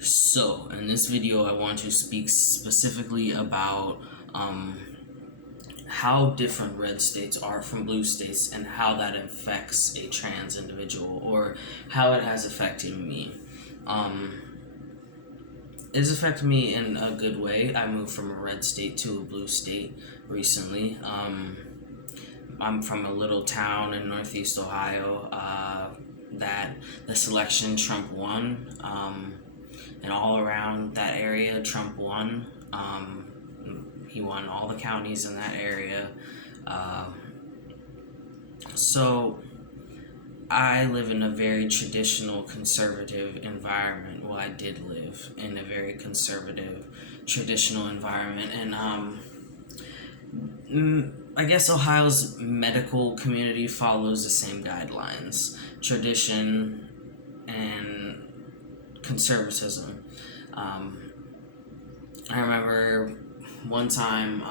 So, in this video, I want to speak specifically about how different red states are from blue states and how that affects a trans individual, or how it has affected me. It's affected me in a good way. I moved from a red state to a blue state recently. I'm from a little town in Northeast Ohio that the selection Trump won. And all around that area, Trump won. He won all the counties in that area. So I live in a very traditional, conservative environment. Well, I did live in a very conservative, traditional environment, and I guess Ohio's medical community follows the same guidelines, tradition, and conservatism. I remember one time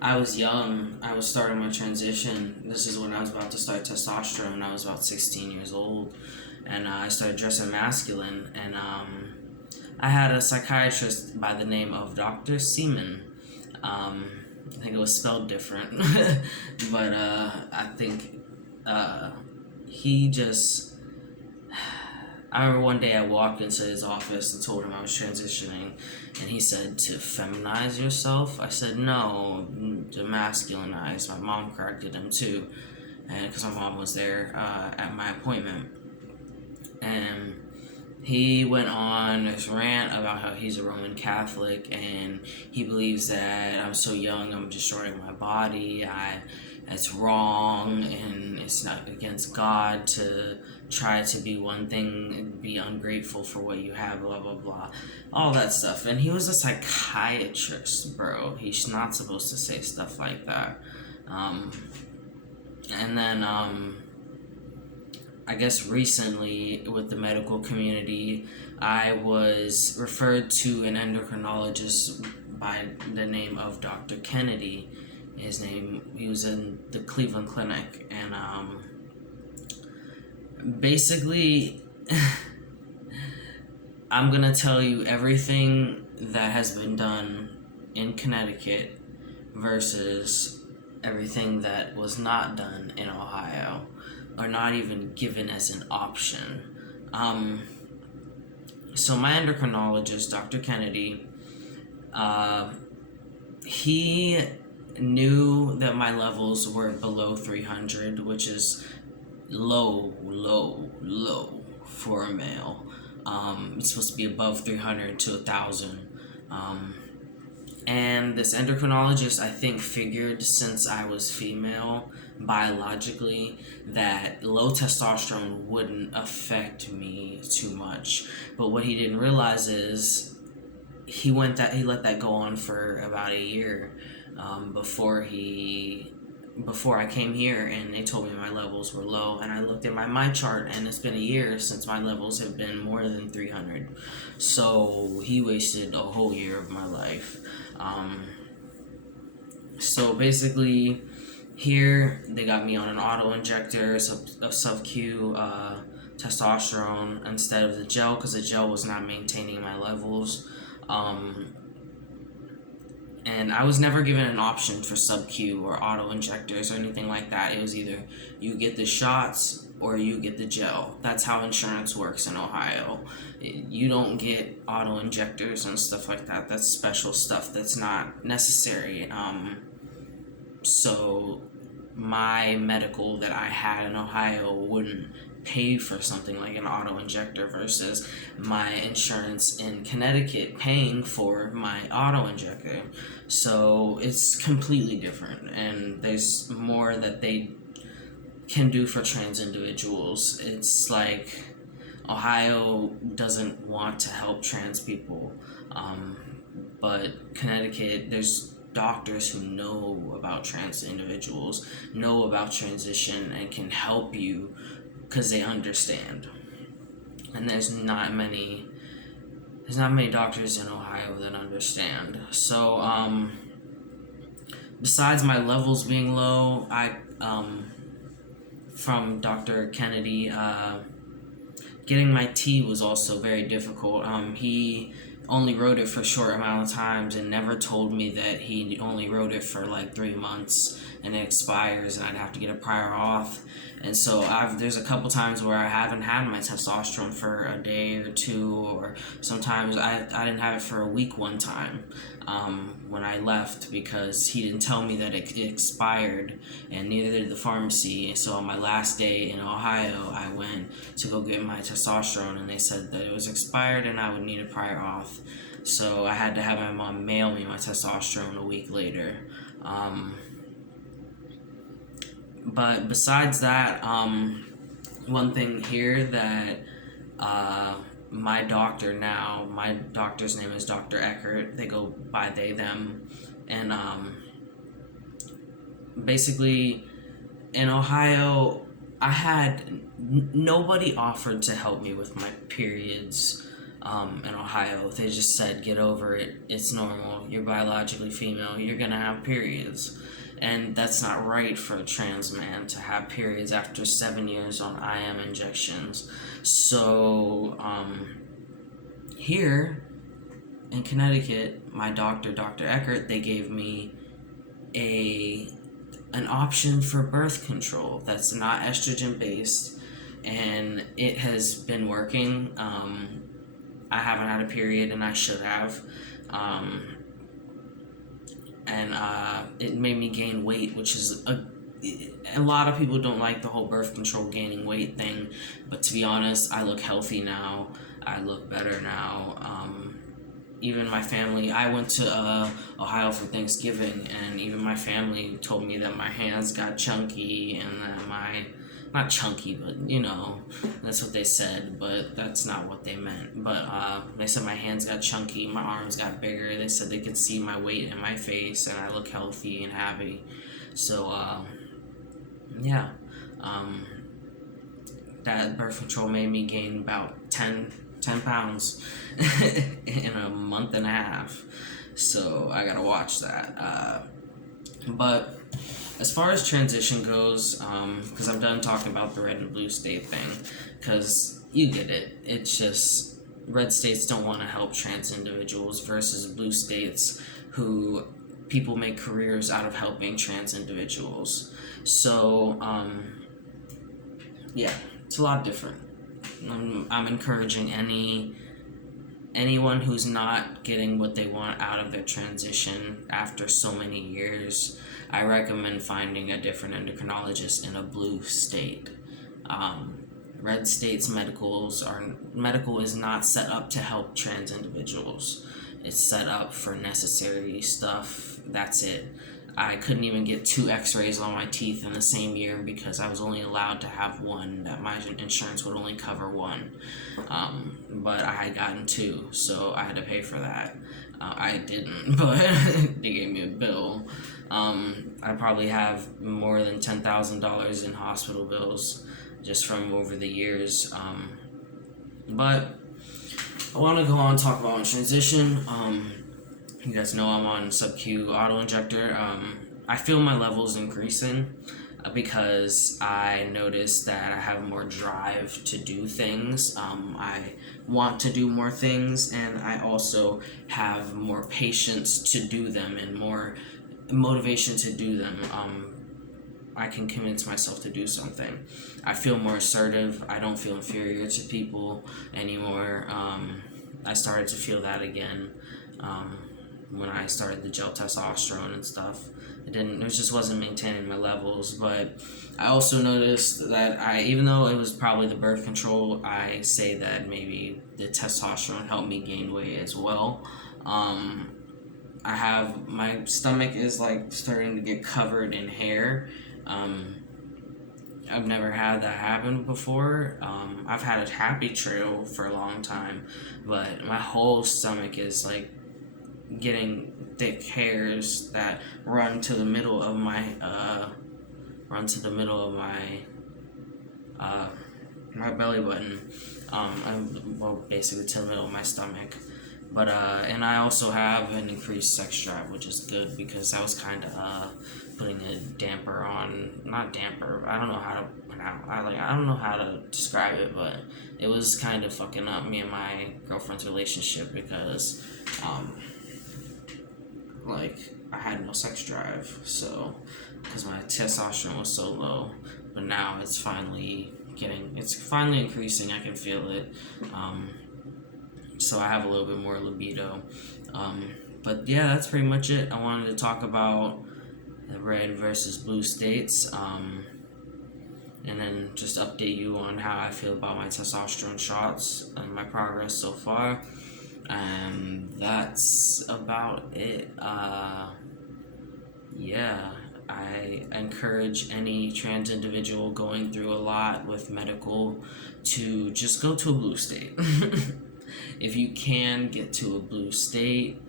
I was young. I was starting my transition. This is when I was about to start testosterone. I was about 16 years old, and I started dressing masculine. And I had a psychiatrist by the name of Dr. Seaman. I think it was spelled different, but I think he just. I remember one day I walked into his office and told him I was transitioning, and he said to feminize yourself. I said no, to masculinize. My mom corrected him too, and because my mom was there at my appointment, and he went on this rant about how he's a Roman Catholic and he believes that I'm so young, I'm destroying my body. It's wrong and it's not against God to try to be one thing and be ungrateful for what you have, blah blah blah, all that stuff. And he was a psychiatrist, bro. He's not supposed to say stuff like that. And then I guess recently with the medical community, I was referred to an endocrinologist by the name of Dr. Kennedy. He was in the Cleveland Clinic, and basically, I'm gonna tell you everything that has been done in Connecticut versus everything that was not done in Ohio, or not even given as an option. So my endocrinologist, Dr. Kennedy, he knew that my levels were below 300, which is low for a male. It's supposed to be above 300 to 1,000. And this endocrinologist, I think, figured since I was female biologically that low testosterone wouldn't affect me too much. But what he didn't realize is he let that go on for about a year before I came here, and they told me my levels were low, and I looked at my chart, and it's been a year since my levels have been more than 300. So he wasted a whole year of my life. So basically, here they got me on an auto injector, a sub-Q testosterone instead of the gel, because the gel was not maintaining my levels. And I was never given an option for sub-Q or auto injectors or anything like that. It was either you get the shots or you get the gel. That's how insurance works in Ohio. You don't get auto injectors and stuff like that. That's special stuff that's not necessary. So my medical that I had in Ohio wouldn't pay for something like an auto injector versus my insurance in Connecticut paying for my auto injector. So it's completely different, and there's more that they can do for trans individuals. It's like Ohio doesn't want to help trans people, but Connecticut, there's doctors who know about trans individuals, know about transition, and can help you because they understand. And there's not many doctors in Ohio that understand. So besides my levels being low, I from Dr. Kennedy, getting my tea was also very difficult. He only wrote it for a short amount of times and never told me that he only wrote it for like 3 months and it expires and I'd have to get a prior auth. And so there's a couple times where I haven't had my testosterone for a day or two, or sometimes I didn't have it for a week one time when I left because he didn't tell me that it expired, and neither did the pharmacy. So on my last day in Ohio, I went to go get my testosterone and they said that it was expired and I would need a prior auth. So I had to have my mom mail me my testosterone a week later. But besides that, one thing here that my doctor now, my doctor's name is Dr. Eckert. They go by they, them. And basically, in Ohio, I had nobody offered to help me with my periods in Ohio. They just said, get over it. It's normal. You're biologically female. You're going to have periods. And that's not right for a trans man to have periods after 7 years on IM injections. So, here in Connecticut, my doctor, Dr. Eckert, they gave me an option for birth control that's not estrogen based, and it has been working. I haven't had a period, and I should have. And it made me gain weight, which is a lot of people don't like the whole birth control gaining weight thing, but to be honest, I look healthy now. I look better now. Even my family, I went to Ohio for Thanksgiving, and even my family told me that my hands got chunky and that not chunky, but that's what they said, but that's not what they meant. But they said my hands got chunky, my arms got bigger. They said they could see my weight in my face and I look healthy and happy. So yeah, that birth control made me gain about 10 pounds in a month and a half. So I gotta watch that. But as far as transition goes, because I'm done talking about the red and blue state thing, because you get it. It's just red states don't want to help trans individuals versus blue states who people make careers out of helping trans individuals. So, yeah, it's a lot different. I'm encouraging anyone who's not getting what they want out of their transition after so many years, I recommend finding a different endocrinologist in a blue state. Red states medical is not set up to help trans individuals. It's set up for necessary stuff. That's it. I couldn't even get 2 x-rays on my teeth in the same year because I was only allowed to have one, that my insurance would only cover one. But I had gotten 2, so I had to pay for that. I didn't, but they gave me a bill. I probably have more than $10,000 in hospital bills just from over the years. But I want to go on and talk about my transition. You guys know I'm on sub-Q auto-injector. I feel my levels increasing because I noticed that I have more drive to do things. I want to do more things, and I also have more patience to do them and more motivation to do them. I can convince myself to do something. I feel more assertive. I don't feel inferior to people anymore. I started to feel that again when I started the gel testosterone and stuff. It just wasn't maintaining my levels. But I also noticed that even though it was probably the birth control, I say that maybe the testosterone helped me gain weight as well. My stomach is like starting to get covered in hair. I've never had that happen before. I've had a happy trail for a long time, but my whole stomach is like getting thick hairs that run to the middle of my my belly button. Basically to the middle of my stomach. But and I also have an increased sex drive, which is good because I was kind of putting a damper on, not damper. I don't know how to pronounce. I don't know how to describe it, but it was kind of fucking up me and my girlfriend's relationship because like I had no sex drive, so because my testosterone was so low, but now it's finally increasing. I can feel it. So I have a little bit more libido. But yeah, that's pretty much it. I wanted to talk about the red versus blue states, and then just update you on how I feel about my testosterone shots and my progress so far. And that's about it. Yeah, I encourage any trans individual going through a lot with medical to just go to a blue state. If you can, get to a blue state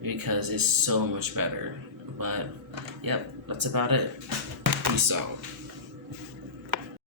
because it's so much better. But yep, that's about it. Peace out.